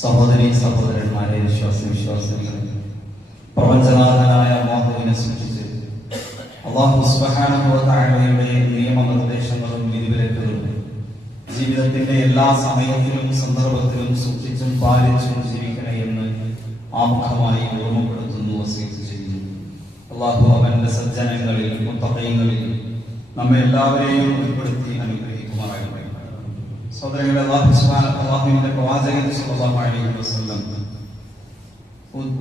സഹോദരി സഹോദരന്മാരെ, വിശ്വാസികളെ, പ്രപഞ്ചനാഥനായ അല്ലാഹുവിനെ സൂക്ഷിച്ച് അല്ലാഹു സുബ്ഹാനഹു വ തആലയുടെ നിയമനിർദ്ദേശങ്ങളും വിധിവിലക്കുകളും ജീവിതത്തിന്റെ എല്ലാ സമയത്തിലും സന്ദർഭത്തിലും സൂക്ഷിച്ചും പാലിച്ചും ജീവിക്കണേ എന്ന് ആമുഖമായി ഓർമ്മപ്പെടുത്തുന്നു, വസിയത്ത് ചെയ്യുന്നു. അല്ലാഹു അവന്റെ സജ്ജനങ്ങളിൽ മുത്തഖീങ്ങളിൽ നമ്മെ എല്ലാവരെയും ഉൾപ്പെടുത്തി അനുഗ്രഹിക്കുമാറാകട്ടെ. സഹോദരങ്ങളെ, അല്ലാഹുവിന്റെ പ്രവാചകൻ സ്വല്ലല്ലാഹു അലൈഹി വസല്ലം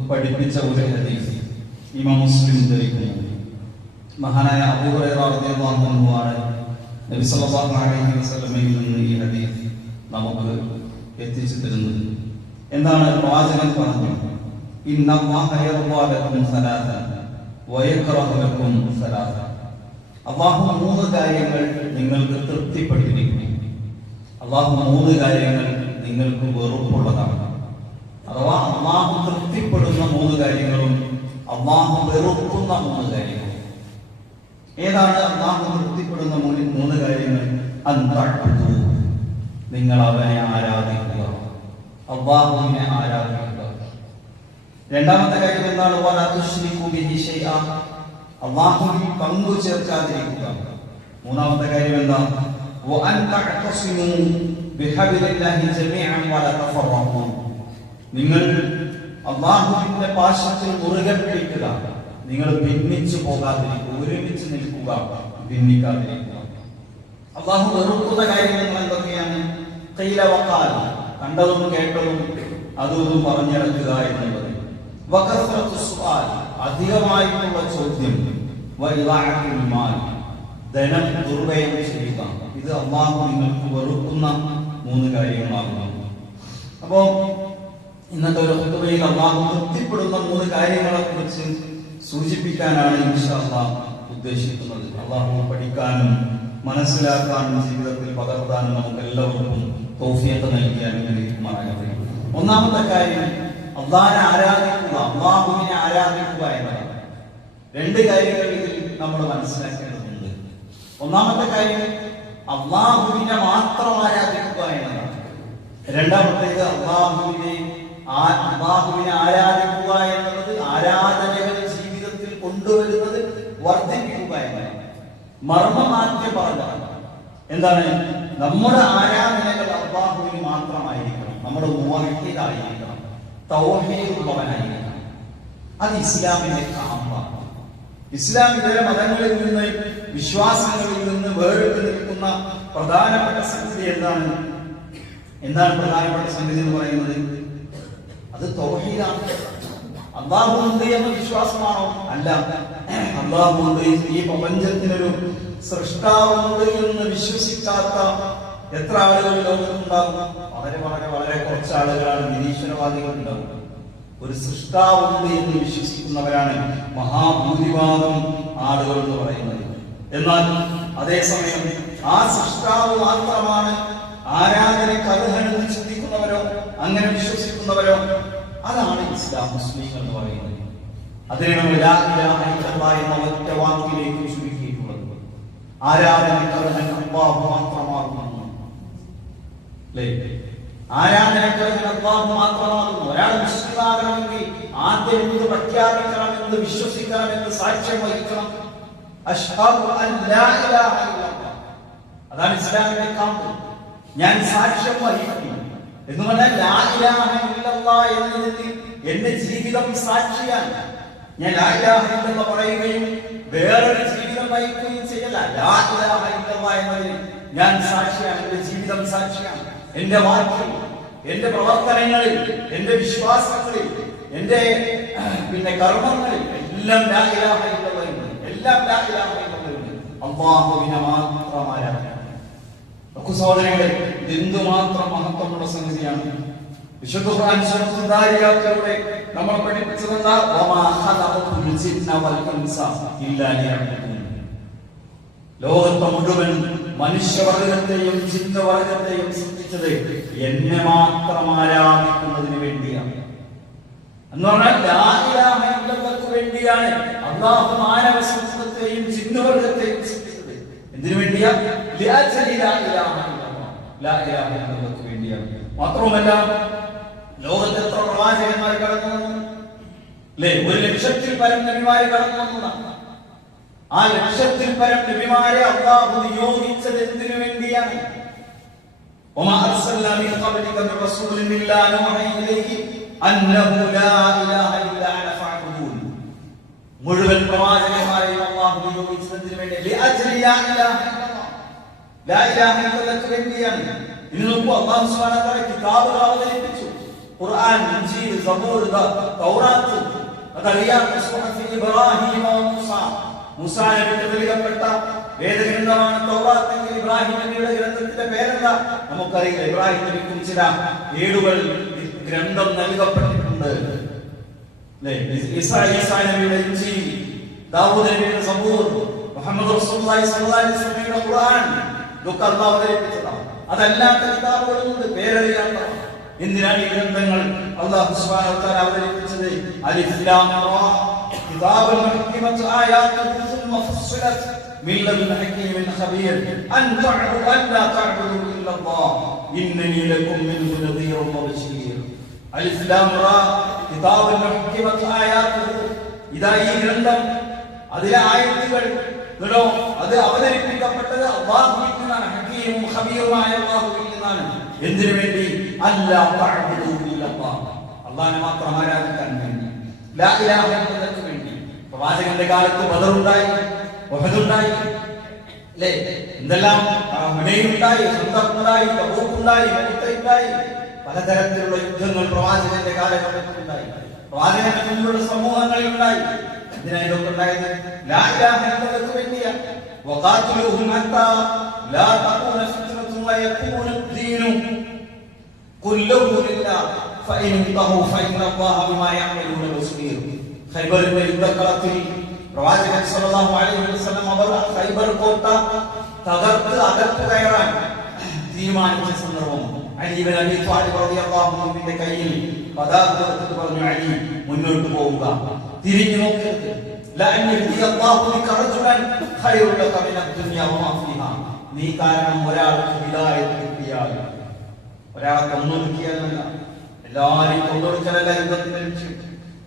പഠിപ്പിച്ച ഒരു ഹദീസ് ഇമാം മുസ്ലിം ഉദ്ധരിക്കുന്നു. മഹാനായ അബൂ ഹുറൈറ റളിയല്ലാഹു അൻഹു ആണ് നബി സല്ലല്ലാഹു അലൈഹി വസല്ലമയിൽ നിന്ന് ഈ ഹദീസ് നമുക്ക് എത്തിച്ചു തരുന്നത്. എന്താണ് പ്രവാചകൻ പറഞ്ഞത്? ഇന്നല്ലാഹ യർദാ ലക്കും സലാസ വയക്റഹു ലക്കും സലാസ. അല്ലാഹു മൂന്ന് കാര്യങ്ങൾ നിങ്ങൾക്ക് തൃപ്തിപ്പെട്ടിരിക്കുന്നു. അല്ലാഹു മൂന്ന് കാര്യങ്ങൾ നിങ്ങൾക്ക് വെറുപ്പുള്ളതാണ്. അഥവാ അല്ലാഹു തൃപ്തിപ്പെടുന്ന മൂന്ന് കാര്യങ്ങളും അല്ലാഹു വെറുക്കുന്ന മൂന്ന് കാര്യങ്ങളും. ഏതാണ് അല്ലാഹു തൃപ്തിപ്പെടുന്ന മൂന്ന് കാര്യങ്ങൾ? അൻതഅബ്ദു, നിങ്ങൾ അവനെ ആരാധിക്കുക, അല്ലാഹുവിനെ ആരാധിക്കുക. രണ്ടാമത്തെ കാര്യം എന്താണ്? വലാ തുശ്രികൂ ബിഹി ശൈഅ, അല്ലാഹുവിൽ പങ്കു ചേർക്കാതിരിക്കുക. മൂന്നാമത്തെ കാര്യം എന്താണ്? വഅൻ തഅതസിമൂ ബിഹബ്ലില്ലാഹി ജമീഅൻ വലാ തഫറഖൂ, നിങ്ങൾ അല്ലാഹുവിന്റെ പാശത്തിൽ മുറുകെ പിടിക്കുക, നിങ്ങൾ ഭിന്നിച്ചു പോകാതിരിക്കുക, ഒരുമിച്ച് നിൽക്കുക, ഭിന്നിക്കാതിരിക്കുക. അല്ലാഹു വെറുക്കുന്ന കാര്യങ്ങൾ എന്തൊക്കെയാണ്? ഖീല വഖാൽ, കണ്ടതും കേട്ടതും അതും പറഞ്ഞിടക്കുക എന്നുള്ളത്. വകസ്റത്തു സുആൽ, അധികമായിട്ടുള്ള ചോദ്യം. വഇദാഅത്തുൽ മാൽ, ധനം ദുർവ്യയം ചെയ്യുക. ഇത് അല്ലാഹു നിങ്ങൾക്ക് വെറുക്കുന്ന മൂന്ന് കാര്യങ്ങളാകുന്നു. അപ്പോ ഇന്നത്തെ ഒരു ഖുതുബയിൽ അല്ലാഹു തൃപ്തിപ്പെടുന്ന മൂന്ന് കാര്യങ്ങളെ കുറിച്ച് സൂചിപ്പിക്കാനാണ് ഇൻഷാ അല്ലാഹ് ഉദ്ദേശിക്കുന്നത്. അല്ലാഹു പഠിക്കാനും മനസ്സിലാക്കാനും ജീവിതത്തിൽ പകർത്താനും നമുക്ക് എല്ലാവർക്കും തൗഫീഖ് നൽകി അനുഗ്രഹിക്കുമാറാകട്ടെ. ഒന്നാമത്തെ കാര്യം അല്ലാഹുവിനെ ആരാധിക്കുക, അല്ലാഹുവിനെ ആരാധിക്കുക എന്നതാണ്. രണ്ട് കാര്യങ്ങൾ ഇതിൽ നമ്മൾ മനസ്സിലാക്കേണ്ടതുണ്ട്. ഒന്നാമത്തെ കാര്യം അല്ലാഹുവിനെ മാത്രം ആരാധിക്കുക എന്നതാണ്. രണ്ടാമത്തേത് അല്ലാഹുവിനെ ആരാധിക്കുക എന്നുള്ളത് ആരാധനകൾ ജീവിതത്തിൽ കൊണ്ടുവരുന്നത് വർദ്ധിപ്പിക്കുക എന്നതാണ്. മർമ്മമാറ്റി പറഞ്ഞതാണ്. എന്താണ്? നമ്മുടെ ആരാധനകൾ അല്ലാഹുവിന് മാത്രമായിരിക്കണം, നമ്മുടെ മുവഹ്ഹിദായിരിക്കണം, തൗഹീദുള്ളവനായിരിക്കണം. അത് ഇസ്ലാമിന്റെ കാമ്പാണ്. ഇസ്ലാം ഇതര മതങ്ങളിൽ നിന്ന്, വിശ്വാസങ്ങളിൽ നിന്ന് വേറിട്ട് നിൽക്കുന്ന പ്രധാനപ്പെട്ട സംഗതി എന്താണ്? പ്രധാനപ്പെട്ട സംഗതി എന്ന് പറയുന്നത്? അത് തൗഹീദാണ്. അല്ലാഹു ഉണ്ട് എന്ന വിശ്വാസമാണോ? അല്ല. അല്ലാഹു ഉണ്ട്, ഈ പ്രപഞ്ചത്തിനൊരു സൃഷ്ടാവുണ്ട് എന്ന് വിശ്വസിക്കാത്ത എത്ര ആളുകൾ ലോകത്തുണ്ടാകും? വളരെ വളരെ വളരെ കുറച്ച് ആളുകളാണ്, നിരീശ്വരവാദികൾ ഉണ്ടാവും. ഒരു സൃഷ്ടാവുണ്ട് എന്ന് വിശ്വസിക്കുന്നവരാണ് മഹാഭൂരിഭാഗം ആളുകൾ എന്ന് പറയുന്നത്. എന്നാൽ അതേസമയം ആ സൃഷ്ടാവ് മാത്രമാണ് ആരാധനയ്ക്ക് അർഹനെന്ന് ചിന്തിക്കുന്നവരോ അങ്ങനെ വിശ്വസിക്കുന്നവരോ, അതാണ് ഇസ്ലാം, മുസ്ലിങ്ങൾ എന്ന് പറയുന്നത്. അതിനാണ് ലാ ഇലാഹ ഇല്ലല്ലാഹ് എന്ന ഒറ്റ വാക്കിലേക്ക് ചുരുക്കിയിട്ടുള്ളത്. ആരാധനയ്ക്ക് അർഹൻ അല്ലാഹു മാത്രമാകുന്നു. ആരാധനയ്ക്ക് അർഹൻ അല്ലാഹു മാത്രമാകുന്നു. ഒരാൾ മുസ്ലിമാകണമെങ്കിൽ ആദ്യം എന്ത് പ്രഖ്യാപിക്കണം, എന്ത് വിശ്വസിക്കണം, എന്ത് സാക്ഷ്യം വഹിക്കണം? അശ്ഹദു അൻ ലാ ഇലാഹ ഇല്ലല്ലാഹ്. അതാണ് ഇസ്ലാമിന്റെ കാമ്പ്. ഞാൻ സാക്ഷ്യം വഹിക്കുന്നു എന്ന് പറഞ്ഞാൽ ലാ ഇലാഹ ഇല്ലല്ലാഹ് എന്നതിന് എന്റെ ജീവിതം സാക്ഷിയാണ്. ഞാൻ ലാ ഇലാഹ ഇല്ലല്ലാഹ് പറയുകയും വേറൊരു ജീവിതം നയിക്കുകയും ചെയ്യല്ല. ലാ ഇലാഹ ഇല്ലല്ലാഹ് എന്നതിന് ഞാൻ സാക്ഷിയാണ്, എന്റെ ജീവിതം സാക്ഷിയാണ്. എന്റെ വാക്കിൽ, എന്റെ പ്രവർത്തനങ്ങളിൽ, എന്റെ വിശ്വാസങ്ങളിൽ, എന്റെ കർമ്മങ്ങളിൽ എല്ലാം ലാ ഇലാഹ ഇല്ലല്ലാഹ് ഉണ്ട്. എല്ലാം ലാ ഇലാഹ ഇല്ലല്ലാഹ് ഉണ്ട്. അല്ലാഹുവിനെ മാത്രം ആരാധിക്കണം. സഹോദരങ്ങളെ, എന്തുമാത്രം മഹത്വമുള്ള സംഗതിയാണ്. വിശുദ്ധ ഖുർആൻ സൂറത്തുൽ ദാരിയാത്തിലൂടെ നമ്മൾ പഠിപ്പിച്ചതെന്താ? വമാ ഖലഖതുൽ ജിന്ന വൽ ഇൻസ ഇല്ലാ ലിയഅ്ബുദൂൻ. ലോകത്തെ മുഴുവൻ മനുഷ്യവർഗത്തെയും ജിന്നവർഗത്തെയും സൃഷ്ടിച്ചത് എന്നെ മാത്രം ആരാധിക്കുന്നതിന് വേണ്ടിയാണ്. എന്ന് പറഞ്ഞാൽ ലാ ഇലാഹ ഇല്ലല്ലാഹ്ക്ക് വേണ്ടിയാണ് അല്ലാഹു മാനവ സമൂഹത്തെയും ജിന്നവർഗത്തെയും സൃഷ്ടിച്ചത്. എന്തിനു വേണ്ടിയാ? ലാ ഇലാഹ ഇല്ലല്ലാഹ്, ലാ ഇലാഹ ഇല്ലല്ലാഹ്ക്ക് വേണ്ടിയാണ്. മാത്രമല്ല ലോകത്ത് എത്ര പ്രവാചകന്മാർ കടന്നു വന്നു അല്ലെ? 1,00,000-ൽ പരം നബിമാരെ കടന്നു വന്നതാണ്. ആ 1,00,000-ൽ പരം നബിമാരെ അല്ലാഹു നിയോഗിച്ചത് എന്തിനു വേണ്ടിയാണ്? വമാ അർസൽനാ മിൻ ഖബ്ലിക മിർ റസൂലിൻ ഇല്ലാ നൂഹി ഇലൈഹി അന്നഹു ലാ ഇലാഹ ഇല്ലാ അന ഫഅബ്ദൂൻ. മുഴുവൻ പ്രവാചകന്മാരെയും അല്ലാഹു നിയോഗിച്ചത് എന്തിനു വേണ്ടി? ലിഅജ്ലി ലാ ഇലാഹ ഇല്ലല്ലാഹ്, ലാ ഇലാഹ ഇല്ലല്ലാഹ് വേണ്ടിയാണ്. ഇനി നോക്കൂ, അല്ലാഹു സുബ്ഹാനഹു വ തആല കിതാബുകൾ അവതരിപ്പിച്ചു. ഖുർആൻ, ഇൻജീൽ, സബൂർ, തൗറാത്ത്, അതറിയാം. ഇബ്രാഹിം മൂസ, മൂസാ നബിക്ക് നൽകപ്പെട്ട വേദഗ്രന്ഥമാണ് തൗറാത്ത് എങ്കിൽ ഇബ്രാഹിം നബിയുടെ ഗ്രന്ഥത്തിന്റെ പേരെന്താ നമുക്കറിയില്ല. ഇബ്രാഹിം നബിക്കും ചില ഏടുകൾ ഗ്രന്ഥം നൽകപ്പെട്ടിട്ടുണ്ട്. ഈസാ നബിയുടെ ഇൻജീൽ, ദാവൂദ് നബിയുടെ സബൂർ, മുഹമ്മദ് റസൂലുള്ളാഹി സ്വല്ലല്ലാഹു അലൈഹി വസല്ലമയുടെ ഖുർആൻ ഇതൊക്കെ അല്ലാഹു അവതരിപ്പിച്ചതാണ്. അതല്ലാത്ത കിതാബുകളുണ്ട്, പേരറിയാത്തതാണ്. എന്തിനാണ് ഈ ഗ്രന്ഥങ്ങൾ അല്ലാഹു സുബ്ഹാനഹു വ തആല അവതരിപ്പിച്ചത്? അലിഫ് ലാം റാ കിതാബുൻ മുഹ്കിമത്ത് ആയാതുഹു സുമ്മ ഫുസ്സിലത് മിൻ ലദുൻ ഹകീമിൻ ഖബീർ അൻ തഅബുദു അല്ലാ തഅബുദു ഇല്ലല്ലാഹ് ഇന്നനി ലകും മിൻഹു നദീറുൻ വബശീർ. അലിഫ് ലാം റാ കിതാബുൻ മുഹ്കിമത്ത് ആയാതുഹു, ഇതാ ഈ ഗ്രന്ഥം, അതിലെ ആയത്തുകൾ അത് അവതരിപ്പിക്കപ്പെട്ടത് അല്ലാഹുവിൽ നിന്നാണ്. ഹകീമും ഖബീറുമായ അല്ലാഹുവിൽ നിന്നാണ്. എന്തിനു വേണ്ടി? അല്ലാ തഅബുദു ഇല്ലല്ലാഹ്, അല്ലാഹുവിനെ മാത്രം ആരാധിക്കാൻ വേണ്ടി, ലാ ഇലാഹ ഇല്ലല്ലാഹ് വേണ്ടി. പ്രവാചകന്റെ കാലത്ത് ബദർ ഉണ്ടായി, ഉഹദ് ഉണ്ടായി, അല്ലേ? എന്തെല്ലാം ഹുനൈൻ ഉണ്ടായി, ഖന്തഖ് ഉണ്ടായി, തബൂക്ക് ഉണ്ടായി, മുഅ്ത ഉണ്ടായി. പലതരത്തിലുള്ള യുദ്ധങ്ങൾ പ്രവാചകന്റെ കാലഘട്ടത്തിൽ ഉണ്ടായി, പ്രവാചകന്റെ മുൻപുള്ള സമൂഹങ്ങളിൽ ഉണ്ടായി. എന്തിനാണ് ഇതൊക്കെ ഉണ്ടായത്? ലാ ഇലാഹ ഇല്ലല്ലാഹ് വേണ്ടിയാണ്. വഖാതിലുഹും ഹത്താ ലാ തകൂന ഫിത്നത്തുൻ വയകൂന الدين كله لله فإن انتهوا فإن الله بما يعملون بصير. ഖൈബറിന്റെ യുദ്ധക്കളത്തിൽ പ്രവാചകൻ സല്ലല്ലാഹു അലൈഹി വസല്ലം അവർ ഖൈബർ കോട്ട തകർത്ത് അകത്തു കയറാൻ തീരുമാനിച്ച സന്ദർഭം അലി ഇബ്നു അബീ ത്വാലിബ് റളിയല്ലാഹു അൻഹുവിന്റെ കയ്യിൽ പതാക കൊടുത്തിട്ട് പറഞ്ഞു, അലി മുന്നോട്ട് പോവുക, തിരിഞ്ഞു നോക്കരുത്. ലാ അൻ യഹ്ദിയല്ലാഹു ബിക റജുലൻ ഖൈറുൻ ലക മിന ദുനിയ വമാ ഫീഹാ. നീ കാരണം ഒരാൾക്ക് ഹിദായത്ത് കിട്ടിയാൽ, ഒരാളെ കൊന്നൊടുക്കിയാലല്ല, എല്ലാവരെയും കൊന്നൊടുക്കലല്ല യുദ്ധത്തിന്റെ ലക്ഷ്യം.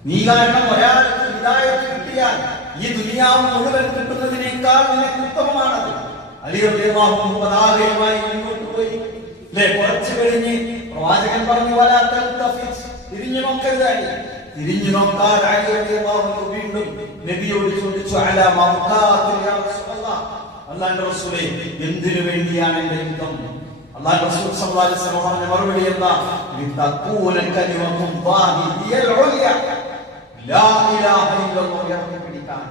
നീ കാരണം ഒരാൾക്ക് ഹിദായത്ത് കിട്ടിയാൽ ഈ ദുനിയാവ് മുഴുവൻ കിട്ടുന്നതിനേക്കാൾ നിനക്ക് ഉത്തമമാണത്. അലി റളിയല്ലാഹു അൻഹു പതാകയുമായി മുന്നോട്ട് പോയി. കുറച്ചു കഴിഞ്ഞ് പ്രവാചകൻ പറഞ്ഞു, വലാ തൽതഫിത്, തിരിഞ്ഞു നോക്കരുത്. തിരിഞ്ഞു നോക്കാതെ അലി റളിയല്ലാഹു അൻഹു വീണ്ടും നബിയോട് ചോദിച്ചു, അലാ മൗഖാത്തിൽ യാ റസൂലല്ലാഹ്, അല്ലാഹുവിന്റെ റസൂലേ, എന്തിനു വേണ്ടിയാണ് എന്റെ യുദ്ധം? അല്ലാഹുവിന്റെ റസൂൽ സല്ലല്ലാഹു അലൈഹി വസല്ലം പറഞ്ഞ മറുപടി എന്താ? ലിതകൂന കലിമത്തുല്ലാഹി ഹിയൽ ഉൽയ, ലാ ഇലാഹ ഇല്ലല്ലാഹ് ഉയർത്തിപ്പിടിക്കാൻ,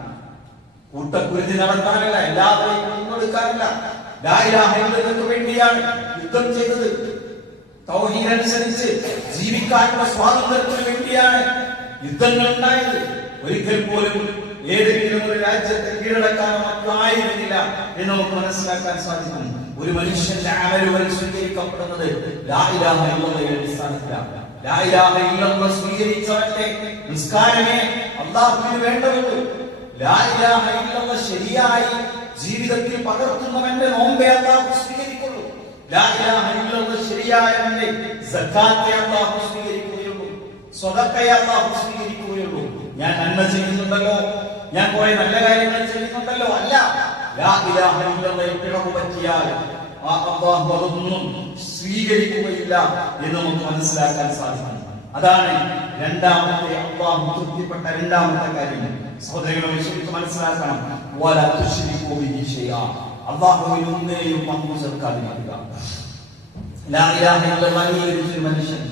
കൂട്ടക്കുരുതി നടത്താനല്ല, എല്ലാവരെയും കൊന്നൊടുക്കാനല്ല, ലാ ഇലാഹ ഇല്ലല്ലാഹ് വേണ്ടിയാണ് യുദ്ധം ചെയ്തത്. തൗഹീദ് അനുസരിച്ച് ജീവിക്കാനുള്ള സ്വാതന്ത്ര്യത്തിന് വേണ്ടിയാണ് യുദ്ധങ്ങൾ ഉണ്ടായത്. ഒരിക്കൽ പോലും ഏതെങ്കിലും ഒരു രാജ്യത്തെ കീഴടക്കാനോ മറ്റായിരുന്നില്ല എന്ന് നമുക്ക് മനസ്സിലാക്കാൻ സാധിക്കും. ഒരു മനുഷ്യന്റെ അമലുകൾ സ്വീകരിക്കപ്പെടുന്നത് ലാ ഇലാഹ ഇല്ലല്ലാഹയുടെ അടിസ്ഥാനത്തിലാണ്. ലാ ഇലാഹ ഇല്ലല്ലാഹ് സ്വീകരിച്ചവന്റെ നിസ്കാരമേ അല്ലാഹുവിന് വേണ്ടതുള്ളൂ. ലാ ഇലാഹ ഇല്ലല്ലാഹ് ശരിയായി ജീവിതത്തിൽ പകർത്തുന്നവന്റെ നോമ്പേ അല്ലാഹു സ്വീകരിക്കുള്ളൂ. ലാ ഇലാഹ ഇല്ലല്ലാഹ് ശരിയായവന്റെ സക്കാത്തെ അല്ലാഹു സ്വീകരിക്കുകയുള്ളൂ, സ്വതക്കയെ അല്ലാഹു സ്വീകരിക്കുകയുള്ളൂ. ഞാൻ നന്മ ചെയ്യുന്നുണ്ടല്ലോ, ഞാൻ കുറെ നല്ല കാര്യങ്ങൾ ചെയ്യുന്നുണ്ടല്ലോ, അല്ല, ലാ ഇലാഹ ഇല്ലല്ലാഹ് പിഴവ് പറ്റിയാൽ അല്ലാഹു അതൊന്നും സ്വീകരിക്കുകയില്ല എന്ന് നമുക്ക് മനസ്സിലാക്കാൻ സാധിക്കും. അതാണ് രണ്ടാമത്തെ അല്ലാഹു തൃപ്തിപ്പെട്ട രണ്ടാമത്തെ കാര്യം. സഹോദരങ്ങളെ, ശരിക്കും മനസ്സിലാക്കണം, വലാ തുശ്രികൂ ബിഹി ശൈഅ, അല്ലാഹുവിന് ഒന്നിനെയും പങ്കു ചേർക്കാതിരിക്കുക. ലാ ഇലാഹ ഇല്ലല്ലാഹ് ഒരു മനുഷ്യൻ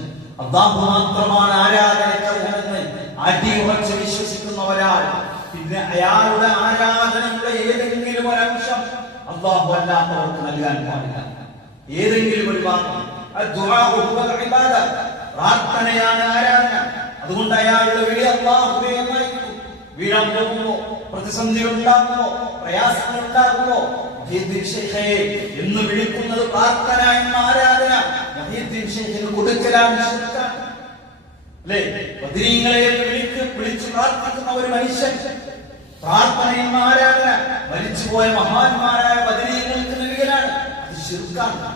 അല്ലാഹു മാത്രമാണ് ആരാധനയ്ക്ക് അർഹനെന്ന് അടിയുറച്ച് വിശ്വസിക്കുന്ന ഒരാൾ, പിന്നെ അയാളുടെ ആരാധനയുടെ ഏതെങ്കിലും ഒരംശം അല്ലാഹു അല്ലാത്തവർക്ക് നൽകാൻ പാടില്ല. ഏതെങ്കിലും ഒരു ഭാഗം, പ്രാർത്ഥനയാണ് ആരാധന. അതുകൊണ്ട് അയാളുടെ വിളി അല്ലാഹുവേ എന്നായിരിക്കും. വീഴാൻ പോകുമ്പോ, പ്രതിസന്ധി ഉണ്ടാകുമ്പോ, പ്രയാസങ്ങൾ ഉണ്ടാകുമ്പോ എന്ന് വിളിക്കുന്നത് പ്രാർത്ഥന എന്ന ആരാധന കൊടുക്കലാണ്. അല്ലെ, ബദരീങ്ങളെ വിളിച്ച് പ്രാർത്ഥിക്കുന്ന ഒരു മനുഷ്യൻ പ്രാർത്ഥന എന്ന ആരാധന മരിച്ചുപോയ മഹാന്മാരായ ബദരീങ്ങൾക്ക് നൽകലാണ്. അത് ശിർക്കാണ്.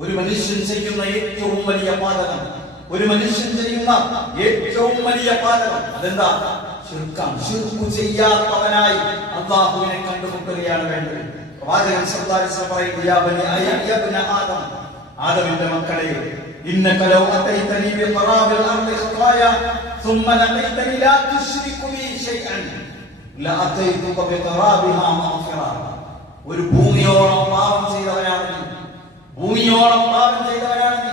ഒരു മനുഷ്യൻ ചെയ്യുന്ന ഏറ്റവും വലിയ പാതകം ഒരു മനുഷ്യൻ ചെയ്യുന്ന ഏറ്റവും വലിയ പാതകം അതെന്താ? ശിർക്കാണ്. ശിർക്ക് ചെയ്യാത്തവനായി അല്ലാഹുവിനെ കണ്ടുമുട്ടുകയാണ് വേണ്ടത്. പ്രവാചകൻ സല്ലല്ലാഹു അലൈഹി വസല്ലം പറയുന്നു, യാ ബനി യബ്ന ആദം, ആദമിന്റെ മക്കളെ, ഇന്നക ലൗ അതൈതനി ബിഖറാബിൽ അർളി ഖതായ ثم لقيتني لا تشرك بي شيئا لأتيتك بقرابها مغفرة. ഒരു ഭൂമിയോളം പാപം ചെയ്തവനാണ് നീ, ഭൂമിയോളം പാപം ചെയ്തവനാണ് നീ.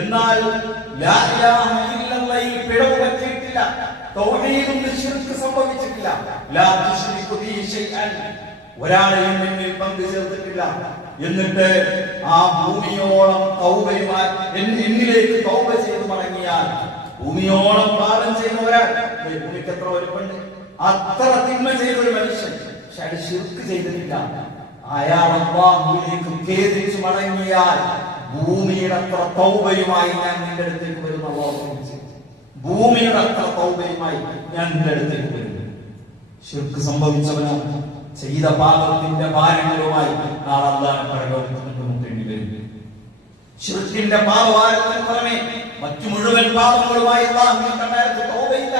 എന്നാൽ ലാ ഇലാഹ ഇല്ലല്ലാഹ് പിഴവ് പറ്റിയിട്ടില്ല, തൗഹീദും ശിർക്ക് സംഭവിച്ചിട്ടില്ല. ലാ തുശ്രികു ബി ശൈഅൻ, ഒരാളെയും എന്നിൽ പങ്കു ചേർത്തിട്ടില്ല. എന്നിട്ട് ആ ഭൂമിയോളം തൗബയുമായി എന്നിലേക്ക് തൗബ ചെയ്ത് മടങ്ങിയാൽ, ഭൂമിയോളം പാപം ചെയ്യുന്നവരാൾ, ഭൂമിക്ക് എത്ര വലുപ്പുണ്ട്, അത്ര തിന്മ ചെയ്തൊരു മനുഷ്യൻ പക്ഷെ അയാൾ ശിർക്ക് ചെയ്തിട്ടില്ല, അയാൾ അല്ലാഹുവിലേക്ക് ഖേദിച്ചു മടങ്ങിയാൽ ഭൂമിയുടെ അത്ര തൗബയുമായി ഞാൻ നിന്റെ അടുത്തേക്ക് വരുന്ന അല്ലാഹു, ഭൂമിയുടെ അത്ര തൗബയുമായി ഞാൻ നിന്റെ അടുത്തേക്ക് വരുന്നു. ശിർക്ക് സംഭവിച്ചവനോ ചെയ്ത പാപത്തിന്റെ ഭാരങ്ങളുമായി നാളെ അല്ലാഹു പരലോകത്ത് കണ്ടുമുട്ടേണ്ടി വരും. ശിർക്കിന്റെ പാപഭാരത്തിന് പുറമെ മറ്റു മുഴുവൻ പാപങ്ങളുമായി അല്ലാഹുവിന്റെ തൗബയില്ല.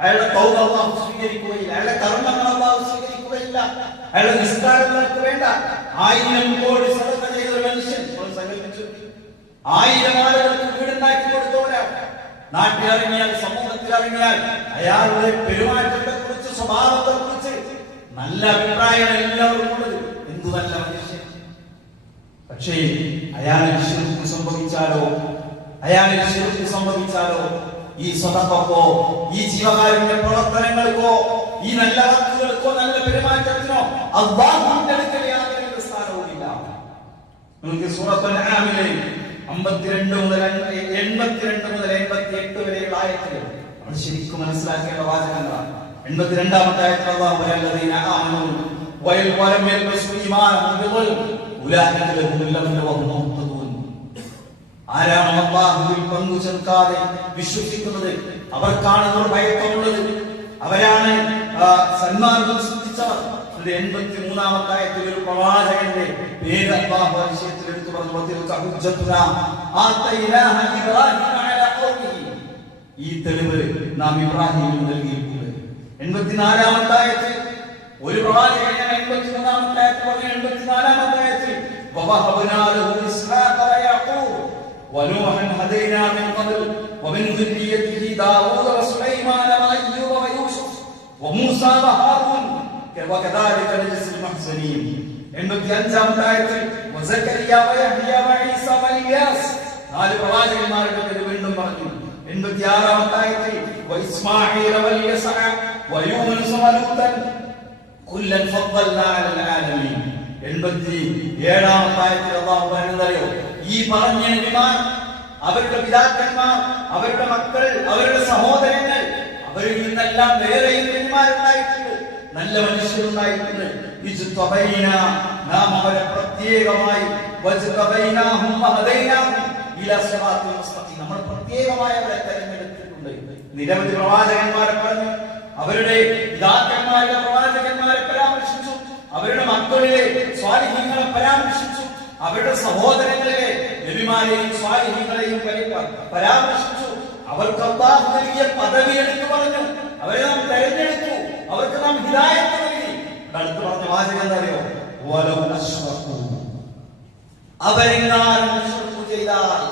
അയാളുടെ തൗബ അല്ലാഹു സ്വീകരിക്കുകയില്ല, അയാളുടെ കർമ്മങ്ങൾ അല്ലാഹു സ്വീകരിക്കുകയില്ല, അയാളുടെ നിസ്കാരങ്ങൾക്ക് വേണ്ട 1000 കോടി സദഖ ചെയ്ത ഒരു മനുഷ്യൻ സങ്കല്പിച്ചു, 1000 ആളുകൾക്ക് വീടുണ്ടാക്കി കൊടുത്തവരാണ്. നാട്ടിലിറങ്ങിയാൽ, സമൂഹത്തിലിറങ്ങിയാൽ അയാളുടെ പെരുമാറ്റത്തെ കുറിച്ച്, സ്വഭാവത്തെ കുറിച്ച് നല്ല അഭിപ്രായം എല്ലാവരും ഉള്ളത്. എന്തു നല്ല മനുഷ്യൻ. പക്ഷേ അയാളിൽ ശിർക്ക് സംഭവിച്ചാലോ, അയാളിൽ ശിർക്ക് സംഭവിച്ചാലോ ഈ സദഖക്കോ, ഈ ജീവകാരുണ്യ പ്രവർത്തനങ്ങൾക്കോ, ഈ നല്ല വാക്കുകൾക്കോ, നല്ല പെരുമാറ്റത്തിനോ അല്ലാഹുവിന്റെ അടുക്കൽ യാതൊരു സ്ഥാനവുമില്ല. നിങ്ങൾക്ക് സൂറത്തുൽ അൻആമിലെ 52 മുതൽ 88 വരെയുള്ള ആയത്തുകൾ നമ്മൾ ശരിക്കും മനസ്സിലാക്കേണ്ട വാചകങ്ങളാണ്. 82ാമത്തെ ആയത്തിൽ അല്ലാഹു വലല്ലദീന ആമനൂ വലം യൽബസു ഈമാനഹും ബിദുൽം ഉലൈക ലഹുൽ അംനു വഹും മുഹ്തദൂൻ. ആരാണ് അല്ലാഹുവിൽ പങ്കു ചേർക്കാതെ വിശ്വസിക്കുന്നത് അവർക്കാണ് നിർഭയത്വമുള്ളത്, അവരാണ് സന്മാർഗ്ഗം സിദ്ധിച്ചവർ. 83ാമത്തെ ആയത്തിൽ ഒരു പ്രവാചകന്റെ പേര് അല്ലാഹു വിഷയത്തിൽ എടുത്തു പറഞ്ഞു. ഈ തെളിവ് നാം ഇബ്രാഹിമിന് നൽകിയിട്ടുണ്ട്. 84ാമത്തെ ആയത്തിൽ ഒരു പ്രവാചകൻ, 83ാമത്തെ ആയത്തിൽ പറഞ്ഞു. 84ാമത്തെ ആയത്തിൽ വവഹബ്നാ ലഹു ഇസ്ഹാഖ വയഅഖൂബ് വനൂഹൻ ഹദൈനാ മിൻ ഖബ്ൽ വമിൻ ദുർരിയ്യതിഹി ദാവൂദ വസുലൈമാന വഅയ്യൂബ വയൂസുഫ് വമൂസാ വഹാറൂൻ വകദാലിക നജ്സിൽ മുഹ്സിനീൻ. 85ാമത്തെ ആയത്തിൽ വസകരിയ വയഹ്യ വഈസ വഇല്യാസ്, 4 പ്രവാചകന്മാരുടെ പേര് വീണ്ടും പറഞ്ഞു. 86ാമത്തെ ആയത്തിൽ വഇസ്മാഈല വൽയസഅ വയൂനുസ വലൂതൻ കുല്ലൻ ഫദ്ദൽനാ അലൽ ആലമീൻ. 87ാമത്തെ ആയത്തിൽ അല്ലാഹു പറയുന്നതറിയോ, ഈ പറഞ്ഞ നബിമാർ, അവരുടെ പിതാക്കന്മാർ, അവരുടെ മക്കൾ, അവരുടെ സഹോദരങ്ങൾ, അവരിൽ നിന്നെല്ലാം വേറെയും നബിമാരുണ്ടായിട്ടുണ്ട്, നല്ല മനുഷ്യരുണ്ടായിട്ടുണ്ട്. നാം അവരെ പ്രത്യേകമായി നമ്മൾ പ്രത്യേകമായി അവരെ തെരഞ്ഞെടുത്തിട്ടുണ്ട്. നിരവധി പ്രവാചകന്മാരെ പറഞ്ഞു, അവരുടെ പിതാക്കന്മാരുടെ പ്രവാചകന്മാരെ പരാമർശിച്ചു, അവരുടെ മക്കളിലെ സ്വാലിഹീങ്ങളെ പരാമർശിച്ചു, അവരുടെ സഹോദരങ്ങളിലെ നബിമാരെയും സ്വാലിഹീങ്ങളെയും പരാമർശിച്ചു. അവർക്ക് അല്ലാഹു നൽകിയ പദവി എടുത്തു പറഞ്ഞു, അവരെ നാം തെരഞ്ഞെടുത്തു, അവർക്ക് നാം ഹിദായത്ത് നൽകി. അടുത്ത് പറഞ്ഞ വാചകം എന്താ അറിയോ, അവരെങ്ങാനും ശിർക്ക് ചെയ്താൽ,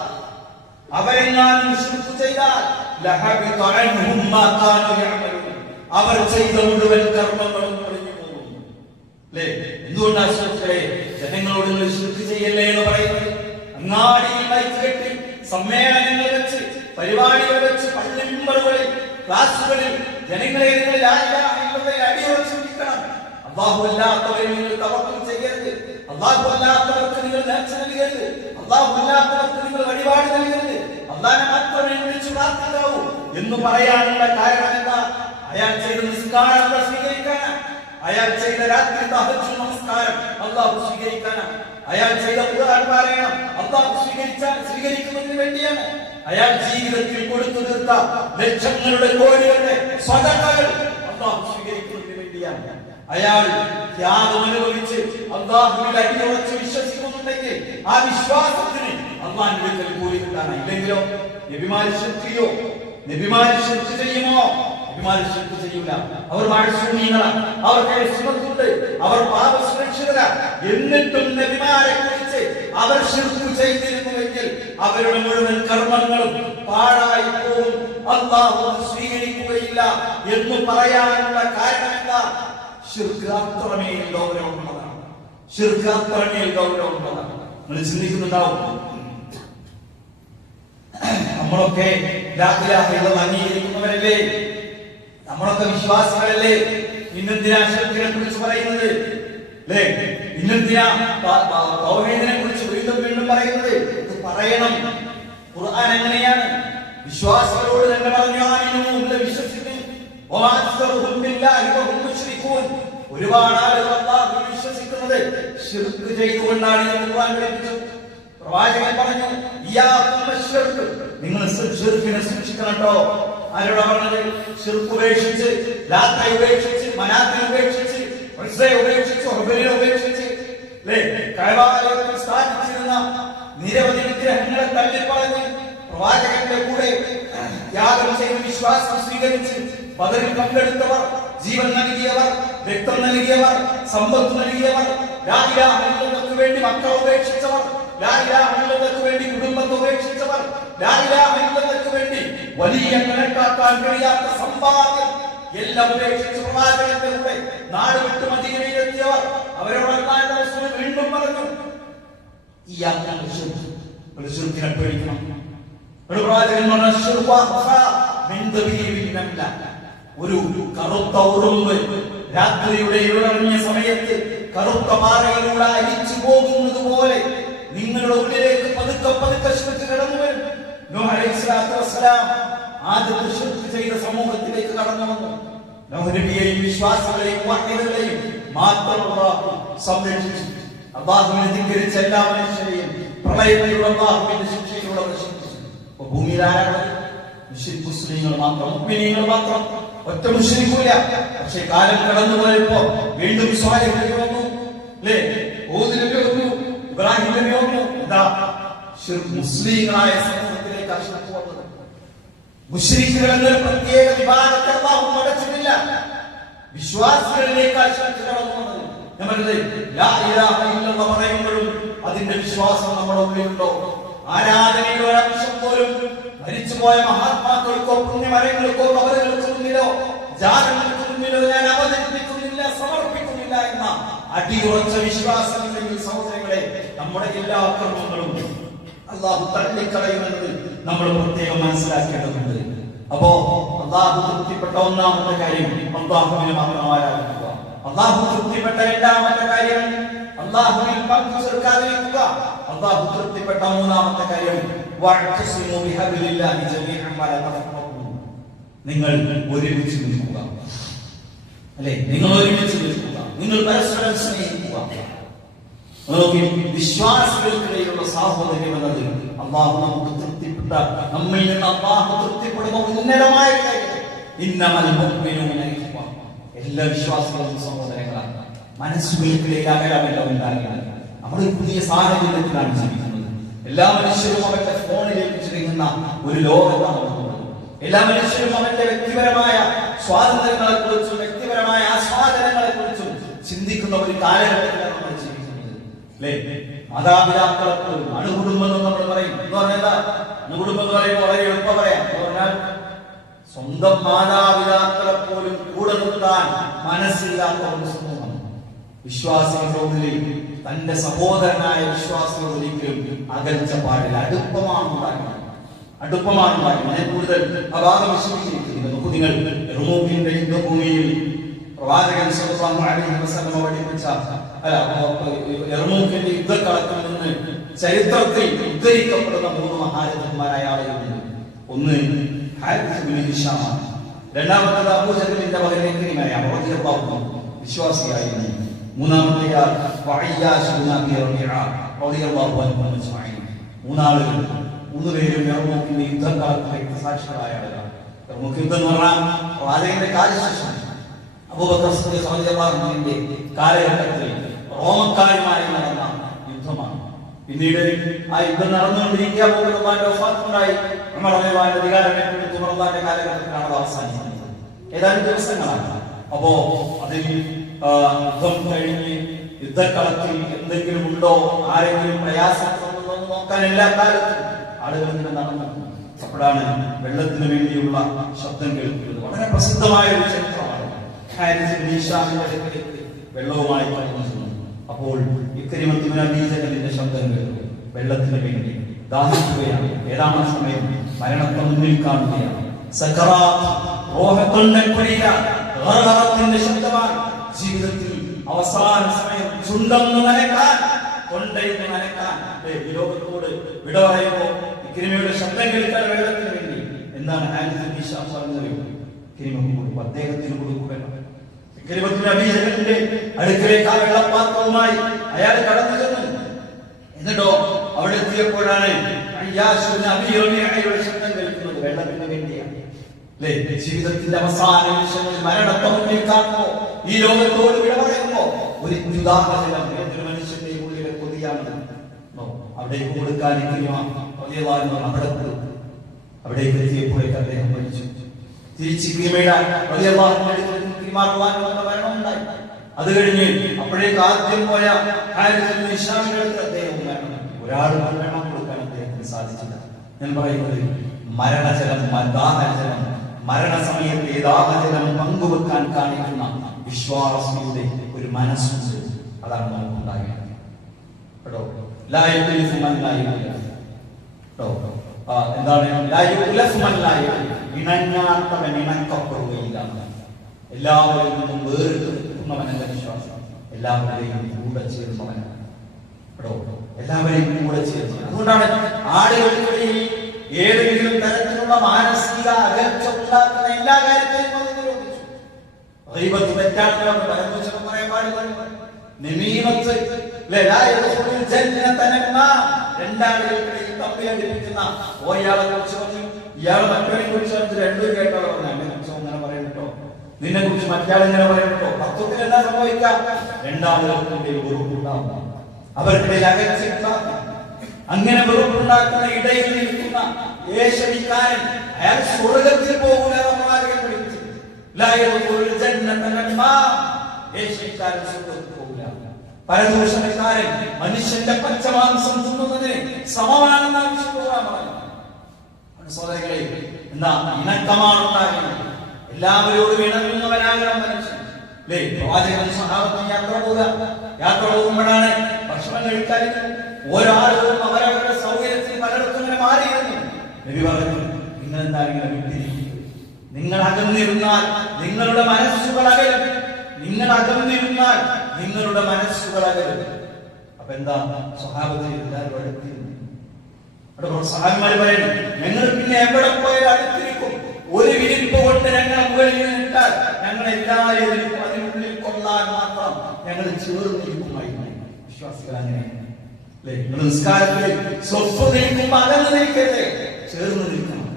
അവരെങ്ങാനും ശിർക്ക് ചെയ്താൽ ലഹബിത അൻഹും മാ കാനൂ യഅമലൂൻ, അവർ ചെയ്ത മുഴുവൻ കർമ്മങ്ങളും പൊളിഞ്ഞു പോകും. അല്ലേ? എന്തുകൊണ്ടാണ് ശിർക്ക്? ജനങ്ങളോട് നിങ്ങൾ ശിർക്ക് ചെയ്യല്ലേ എന്ന് പറയുന്നത്? അങ്ങാടിയിൽ മൈക്ക് കെട്ടി, സമ്മേളനങ്ങൾ വെച്ച്, പരിപാടികൾ വെച്ച്, പള്ളിമുറികളിൽ, ക്ലാസുകളിൽ ജനങ്ങളെ നിങ്ങൾ ലാ ഇലാഹ ഇല്ലല്ലാഹ് അടിയുറച്ചു നിൽക്കണം. അല്ലാഹു അല്ലാത്തവരെ നിങ്ങൾ തവക്കുൽ ചെയ്യരുത്, അല്ലാഹു അല്ലാത്തവർക്ക് നിങ്ങൾ നേർച്ച നൽകരുത്, അല്ലാഹു അല്ലാത്തവർക്ക് നിങ്ങൾ വഴിപാട് നൽകരുത്, അല്ലാഹുവിനെ മാത്രമേ വിളിച്ചു പ്രാർത്ഥിക്കാവൂ എന്ന് പറയാനുള്ള കാരണം എന്താ? അയാൾ ചെയ്ത നിസ്കാരം സ്വീകരിക്കാനാണ്, അയാൾ ചെയ്ത രാത്രി തഹജ്ജുദ് നമസ്കാരം അല്ലാഹു സ്വീകരിക്കാനാണ്, അയാൾ ചെയ്ത ഖുർആൻ പാരായണം അല്ലാഹു സ്വീകരിക്കുന്നതിന് വേണ്ടിയാണ്, അയാൾ ജീവിതത്തിൽ കൊടുത്തു തീർത്ത ലക്ഷങ്ങളുടെ കോടികളുടെ സദഖകൾ അല്ലാഹു സ്വീകരിക്കുന്നതിന് വേണ്ടിയാണ്. അയാൾ ത്യാഗം അനുഭവിച്ച് അല്ലാഹുവിൽ അടിയുറച്ച് വിശ്വസിക്കുന്നുണ്ടെങ്കിൽ ആ വിശ്വാസത്തിന് അള്ളാന്റെ അടുക്കൽ കൂലി കിട്ടാനാണ്. ഇല്ലെങ്കിലോ നബിമാര് ശിർക്ക് ചെയ്യോ? നബിമാര് ശിർക്ക് ചെയ്യുമോ? നബിമാര് ശിർക്ക് ചെയ്യൂല. അവർ മാഴ്സൂമീങ്ങളാണ്, അവർക്ക് ഇസ്മത്തുണ്ട്, അവർ പാപസുരക്ഷിതരാണ്. എന്നിട്ടും നബിമാരെ കുറിച്ച് അവർ ശിർക്ക് ചെയ്തിരുന്നുവെങ്കിൽ അവരുടെ മുഴുവൻ കർമ്മങ്ങളും പാഴായി പോകും, അല്ലാഹു സ്വീകരിക്കുകയില്ല എന്ന് പറയാനുള്ള കാരണം എന്താ? ശിർക്ക് അത്രമേൽ ഗൗരവമുള്ളതാണ്. ശിർക്ക് അത്രമേൽ ഗൗരവമുള്ളതാണ്. നിങ്ങൾ ചിന്തിക്കുന്നുണ്ടാവും, നമ്മളൊക്കെ അംഗീകരിക്കുന്നവരല്ലേ, നമ്മളൊക്കെ വിശ്വാസികളല്ലേ, ഇന്നെന്തിനാ ശിർക്കിനെ കുറിച്ച് പറയുന്നത് അല്ലേ? ഇന്നെന്തിനാ തൗഹീദിനെ കുറിച്ച് വീണ്ടും വീണ്ടും പറയുന്നത്? ഇത് പറയണം. ഖുർആൻ എങ്ങനെയാണ്? വിശ്വാസികളോട് തന്നെ പറഞ്ഞു, വിശ്വസിക്കും. ഒരുപാട് ആളുകൾ അല്ലാഹുവിൽ വിശ്വസിക്കുന്നത് ശിർക്ക് ചെയ്തുകൊണ്ടാണ് എന്ന് ഖുർആൻ പഠിപ്പിച്ചു. പ്രവാചകൻ പറഞ്ഞു, നിങ്ങൾ ശിർക്കിനെ സൂക്ഷിക്കണം കേട്ടോ. ആരോടാ പറഞ്ഞത്? ശിർക്ക് ഉപേക്ഷിച്ച്, ലാത്ത ഉപേക്ഷിച്ച്, മനാത്തിനെ ഉപേക്ഷിച്ച്, ഉപേക്ഷിച്ച്, ഉപേക്ഷിച്ച് കഅബയിൽ സ്ഥാപിച്ചിരുന്ന നിരവധി വിഗ്രഹങ്ങളെ തള്ളിപ്പറഞ്ഞ് പ്രവാചകന്റെ കൂടെ ത്യാഗം ചെയ്ത് വിശ്വാസം സ്വീകരിച്ച് ബദറിൽ പങ്കെടുത്തവർ, ജീവൻ നൽകിയവർ, രക്തം നൽകിയവർ, സമ്പത്ത് നൽകിയവർ, ലാ ഇലാഹ ഇല്ലല്ലാഹുവിന് വേണ്ടി മക്കളെ ഉപേക്ഷിച്ചവർ, ലാ ഇലാഹ ഇല്ലല്ലാഹുവിന് വേണ്ടി കുടുംബത്തെ ഉപേക്ഷിച്ചവർ, ലാ ഇലാഹ ഇല്ലല്ലാഹുവിന് വേണ്ടി വലിയ കണക്കാക്കാൻ കഴിയാത്ത സമ്പാദ്യം എല്ലാം ഉപേക്ഷിച്ച് പ്രവാചകന്റെ കൂടെ നാട് വിട്ട് മദീനയിലെത്തിയവർ, അവരോട് അല്ലാഹുവിന്റെ റസൂൽ വീണ്ടും പറഞ്ഞു, ശിർക്കിനെ പേടിക്കണം. പ്രവാചകൻ ഒരു കറുത്ത ഉറുമ്പ് രാത്രിയുടെ ഇറങ്ങിയ സമയത്ത് കറുത്ത പാറയിലൂടെ അരിച്ചു പോകുന്നത് പോലെ നിങ്ങളുടെ ഉള്ളിലേക്ക് പതുക്കെ പതുക്കെ ശിർക്ക് കടന്നു വരും. നൂഹ് അലൈഹിസ്സലാത്തു വസ്സലാം ആദ്യത്തെ ശിർക്ക് ചെയ്ത സമൂഹത്തിലേക്ക് കടന്നു വന്നു. നൂഹ് നബിയെയും വിശ്വാസികളെയും മുഅ്മിനുകളെയും മാത്രം അല്ലാഹു സംരക്ഷിച്ചു. അല്ലാഹുവിനെ ധിക്കരിച്ച എല്ലാ മനുഷ്യരെയും പ്രളയത്തിലുള്ള അല്ലാഹുവിന്റെ ശിക്ഷയിലൂടെ നശിപ്പിച്ചു. ഭൂമിയിൽ ആരാണ്? മുസ്ലിങ്ങൾ മാത്രം, മുഅ്മിനീങ്ങൾ മാത്രം, ഒറ്റ മുശ്രിക്കുമില്ല. പക്ഷേ കാലം കടന്നു പോയപ്പോ വീണ്ടും സ്വാലിഹ് നബി വന്നു, അല്ലേ? ഹൂദ് നബി വന്നു, ഇബ്രാഹിം നബി വന്നു. എന്താ? മുസ്ലിങ്ങളായ സമൂഹത്തിലേക്ക് ശിർക്ക് വന്നത്. മുശ്രിക്കുകൾ എന്നൊരു പ്രത്യേക വിഭാഗത്തെ അല്ലാഹു മടച്ചിട്ടില്ല. വിശ്വാസികളിലേക്ക് ശിർക്ക് കടന്നു വന്നത്. നമ്മളത് ലാ ഇലാഹ ഇല്ലല്ലാഹ് പറയുമ്പോഴും അതിന്റെ വിശ്വാസം നമ്മുടെ ഉള്ളിലുണ്ടോ? ആരാധനയുടെ ഒരംശം പോലും മരിച്ചുപോയ മഹാത്മാക്കൾക്കോ പുണ്യമരങ്ങൾക്കോ കബറുകൾക്ക് മുന്നിലോ ജാതകങ്ങൾക്ക് മുന്നിലോ ഞാൻ അവതരിപ്പിക്കുന്നില്ല, സമർപ്പിക്കുന്നില്ല എന്ന അടിയുറച്ച വിശ്വാസമുണ്ടെങ്കിൽ സഹോദരങ്ങളെ, നമ്മുടെ എല്ലാ കർമ്മങ്ങളും അല്ലാഹു തള്ളിക്കളയുമെന്നത് നമ്മൾ പ്രത്യേകം മനസ്സിലാക്കേണ്ടതുണ്ട്. അപ്പോ അല്ലാഹു തൃപ്തിപ്പെട്ട ഒന്നാമത്തെ കാര്യം അല്ലാഹുവിനെ മാത്രം ആരാധിക്കുക. അല്ലാഹു തൃപ്തിപ്പെട്ട രണ്ടാമത്തെ കാര്യം അല്ലാഹുവിൽ പങ്കു ചേർക്കാതിരിക്കുക. അല്ലാഹു തൃപ്തിപ്പെട്ട മൂന്നാമത്തെ കാര്യം വഅ്തസിമു ബിഹബ്ലില്ലാഹി ജമീഅൻ വലാ തഫറഖൂ. നിങ്ങൾ ഒരുമിച്ച് നിൽക്കുക, അല്ലേ? നിങ്ങൾ ഒരുമിച്ച് നിൽക്കുക, നിങ്ങൾ പരസ്പരം സ്നേഹിക്കുക. വിശ്വാസികൾക്കിടയിലുള്ള സാഹോദര്യം എന്നത് അല്ലാഹു നമുക്ക് തൃപ്തിപ്പെട്ട, നമ്മിൽ നിന്ന് അല്ലാഹു തൃപ്തിപ്പെടുന്ന ഉന്നതമായ കാര്യം. ഇന്നമൽ മുഅ്മിനൂന ഇഖ്വ. എല്ലാ വിശ്വാസികളും സഹോദരങ്ങളാണ്. മനസ്സുകൾക്കിടയിൽ അകലമല്ല ഉണ്ടാകുന്നത്. നമ്മുടെ പുതിയ സാഹചര്യത്തിലാണ് ജീവിക്കുന്നത്. എല്ലാ മനുഷ്യരും അവരുടെ ഫോണിലേക്ക് ചുരുങ്ങുന്ന ഒരു ലോകത്താണ്. എല്ലാ മനുഷ്യരും അവന്റെ വ്യക്തിപരമായ സ്വാതന്ത്ര്യങ്ങളെ കുറിച്ചും വ്യക്തിപരമായ ആസ്വാദനങ്ങളെ കുറിച്ചും ചിന്തിക്കുന്ന ഒരു കാലഘട്ടത്തിലാണ് നമ്മൾ ജീവിക്കുന്നത്, അല്ലേ? മാതാപിതാക്കളെ പോലും അണുകുടുംബം എന്ന് നമ്മൾ പറയും. എന്ന് പറഞ്ഞാൽ അണുകുടുംബം എന്ന് പറയുമ്പോൾ വളരെ എളുപ്പം പറയാം. എന്ന് പറഞ്ഞാൽ സ്വന്തം മാതാപിതാക്കളെ പോലും കൂടെ നിർത്താൻ മനസ്സില്ലാത്ത ഒരു സമൂഹം. വിശ്വാസികളോട് തന്റെ സഹോദരനായ വിശ്വാസികളോട് ഒരിക്കലും അകൽച്ച പാടില്ല. അടുപ്പമാണ് ഉണ്ടാക്കുന്നത്. ഞാൻ കൂടുതൽ അഭാഗം വിശ്വസിച്ചിരിക്കുന്നത്. നോക്കൂ, നിങ്ങൾ യർമൂക്കിന്റെ യുദ്ധഭൂമിയിൽ പ്രവാചകൻ സല്ലല്ലാഹു അലൈഹി വസല്ലം പഠിപ്പിച്ച യർമൂക്കിന്റെ യുദ്ധക്കളത്തിൽ നിന്ന് ചരിത്രത്തിൽ ഉദ്ധരിക്കപ്പെടുന്ന 3 മഹാരഥന്മാരായ ആളുകളുണ്ട്. ഒന്ന് ഹാരിസ് ഇബ്നു ഹിശാം, രണ്ടാമത്തേത് അബൂ ജഹലിന്റെ മകൻ ഇക്രിമയാണ്, റളിയല്ലാഹു അൻഹു, വിശ്വാസിയായിരുന്നു. മൂന്നാമത്തെ വഅയ്യാശ് ഇബ്നു അബീ റബീഅ റളിയല്ലാഹു അൻഹു അജ്മഈൻ. മൂന്നാളുകൾ, 3 പേരും യർമൂക്കിന്റെ യുദ്ധക്കളത്തിൽ സാക്ഷികളായ ആളുകളാണ്. യർമൂക്ക് യുദ്ധം എന്ന് പറഞ്ഞാൽ പ്രവാചകന്റെ കാലശേഷം അബൂബക്കർ സിദ്ദീഖ് റളിയല്ലാഹു അൻഹുവിന്റെ കാലഘട്ടത്തിൽ റോമക്കാരുമായി നടന്ന യുദ്ധമാണ്. പിന്നീട് ആ യുദ്ധം നടന്നുകൊണ്ടിരിക്കുക പോകുന്നതിന്റെ വഫാത്തുണ്ടായി. ഉമർ റളിയല്ലാഹു അധികാരം ഏറ്റെടുത്തു. ഉമറിന്റെ കാലഘട്ടത്തിലാണ് അത് അവസാനിക്കുന്നത്. ഏതാനും ദിവസങ്ങളാണ്. അപ്പോ അതിൽ യുദ്ധം കഴിഞ്ഞ് യുദ്ധക്കളത്തിൽ എന്തെങ്കിലും ഉണ്ടോ, ആരെങ്കിലും പ്രയാസപ്പെടുന്നുണ്ടോ എന്ന് നോക്കാൻ എല്ലാ കാലത്തും ആളുകൾ ഇങ്ങനെ നടന്നു. അപ്പോഴാണ് വെള്ളത്തിന് വേണ്ടിയുള്ള ശബ്ദം കേൾക്കുന്നത്. വളരെ പ്രസിദ്ധമായ ഒരു ചരിത്രമാണ്. വെള്ളവുമായി കടന്നു ചെന്നു. അപ്പോൾ ഇക്രിമത്ത് ബിൻ അബീ ജഹലിന്റെ ശബ്ദം കേട്ടു. വെള്ളത്തിന് വേണ്ടി ദാഹിക്കുകയാണ്. ഏതാണ് സമയം? മരണത്തെ മുന്നിൽ കാണുകയാണ്. ശബ്ദമാണ്. ജീവിതത്തിൽ അവസാന സമയം ചുണ്ടൊന്ന് നനക്കാൻ, തൊണ്ടയൊന്ന് നനക്കാൻ, ഈ ലോകത്തോട് വിട പറയുമ്പോ ഇക്രിമയുടെ ശബ്ദം കേൾക്കാൻ വെള്ളത്തിന് വേണ്ടി എന്താണ് ഹാരിസ് ബിൻ ഹിഷാം പറഞ്ഞത്? ഇക്രിമക്ക് കൊടുക്കും, അദ്ദേഹത്തിന് കൊടുക്കുകയാണ്. ഇക്രിമത്ത് ബിൻ അബീ ജഹലിന്റെ അടുക്കലേക്ക് ആ വെള്ളപ്പാത്രവുമായി അയാൾ കടന്നു ചെന്നു. എന്നിട്ടോ അവിടെ എത്തിയപ്പോഴാണ് ശബ്ദം കേൾക്കുന്നത്. വെള്ളത്തിന് വേണ്ടിയാണ്. ജീവിതത്തിന്റെ അവസാന നിമിഷങ്ങളിൽ മരണത്തെ മുന്നിൽ കാണുമ്പോ, ഈ ലോകത്തോട് വിട പറയുമ്പോ ഒരു ഉദാഹരണം ഏതൊരു മനുഷ്യന്റെ ഉള്ളിലെ കൊതിയാണ്. അവിടേക്ക് കൊടുക്കാൻ അവിടേക്ക് എത്തിയപ്പോഴേക്ക് അദ്ദേഹം മരിച്ചു. തിരിച്ച് മരണമുണ്ടായി. അത് കഴിഞ്ഞ് അപ്പോഴേക്ക് ആദ്യം പോയ അദ്ദേഹം ഒരാൾ മരണം കൊടുക്കാൻ അദ്ദേഹത്തിന് സാധിച്ചില്ല. ഞാൻ പറയുന്നത് മരണജലം, ദാഹജലം, മരണസമയത്തെ ദാഹജലം പങ്കുവെക്കാൻ കാണിക്കുന്ന വിശ്വാസിയുടെ ഒരു മനസ്സുണ്ട്. അതാണ് നമുക്കുണ്ടായത്. എന്താണ് ഇണങ്ങാത്തവൻ ഇണക്കപ്പെടുകയില്ല. എല്ലാവരിൽ നിന്നും വേറിട്ട് നിൽക്കുന്നവനല്ല വിശ്വാസം. എല്ലാവരെയും കൂടെ ചേർന്നവനാണ്. എല്ലാവരെയും കൂടെ ചേർന്നവൻ. അതുകൊണ്ടാണ് ആളുകൾക്കിടയിൽ ഏതെങ്കിലും തരത്തിലുള്ള മാനസിക അകൽച്ച ഉണ്ടാക്കുന്ന എല്ലാ കാര്യത്തെയും അത് നിരോധിച്ചു. ഗീബത്ത് തെറ്റാണെന്ന് പറയാൻ പാടില്ല. നമീമത്ത് രണ്ടാളുകൾക്കിടയിൽ തമ്മിലടിപ്പിക്കുന്ന ഒരാളെ കുറിച്ച് പറഞ്ഞു, ഇയാളെ മറ്റവനെ കുറിച്ച് പറഞ്ഞു, രണ്ടും കേട്ടോളൂ. എന്നെ കുറിച്ച് അങ്ങനെ പറയട്ടോ, നിന്നെ കുറിച്ച് മറ്റാളിങ്ങനെ പറയട്ടോ. തത്വത്തിൽ എന്താ സംഭവിക്കാം? രണ്ടാളുകൾക്കിടയിൽ വെറുപ്പുണ്ടാവും, അവർക്കിടയിൽ അകൽച്ചയുണ്ടാകും. അങ്ങനെ വെറുപ്പുണ്ടാക്കുന്ന ഇടയിൽ നിൽക്കുന്ന ഏഷണിക്കാരൻ അയാൾ സ്വർഗത്തിൽ പോകൂല. ഏഷണിക്കാരൻ സ്വർഗത്തിൽ പോകൂല. പരദൂഷണക്കാരൻ മനുഷ്യന്റെ പച്ചമാംസം തിന്നുന്നതിന് സമമാണെന്ന് ആവശ്യപ്പെടാൻ. സഹോദരങ്ങളെ, എന്താ ഇണക്കമാണുണ്ടാകുന്നത്? എല്ലാവരോടും ഇണങ്ങുന്നവനാകണം മനുഷ്യൻ. പ്രവാചകൻ സഹാബത്തിന് യാത്ര പോകുമ്പോഴാണ് ഭക്ഷണം കഴിക്കാൻ ഒരാളുകളും അവരവരുടെ സൗകര്യത്തിന് പലർക്കും ഇങ്ങനെ മാറിയിരുന്നു. നബി പറഞ്ഞു, നിങ്ങൾ എന്താ ഇങ്ങനെ വിട്ടിരിക്കുന്നത്? നിങ്ങൾ അകന്നിരുന്നാൽ നിങ്ങളുടെ മനസ്സുകൾ അകലും. നിങ്ങൾ അകന്നിരുന്നാൽ നിങ്ങളുടെ മനസ്സുകൾ അകലും. അപ്പൊ എന്താ സ്വഹാബത്തിൽ എല്ലാവരും അടുത്തിരുന്നു. സഹാബിമാര് പറയുന്നു, ഞങ്ങൾ പിന്നെ എവിടെ പോയാൽ അടുത്തിരിക്കും. ഒരു വിരിപ്പ് കൊണ്ട് ഞങ്ങൾ മുകളിൽ ഇട്ടാൽ ഞങ്ങൾ എല്ലാവരും അതിനുള്ളിൽ കൊള്ളാൻ മാത്രം ഞങ്ങൾ ചേർന്നിരിക്കുമായിരുന്നു. വിശ്വാസികൾ അങ്ങനെയാണ്. നിസ്കാരത്തിൽ സ്വപ്പ് നിൽക്കുമ്പോൾ അകന്ന് നിൽക്കരുത്, ചേർന്ന് നിൽക്കണം.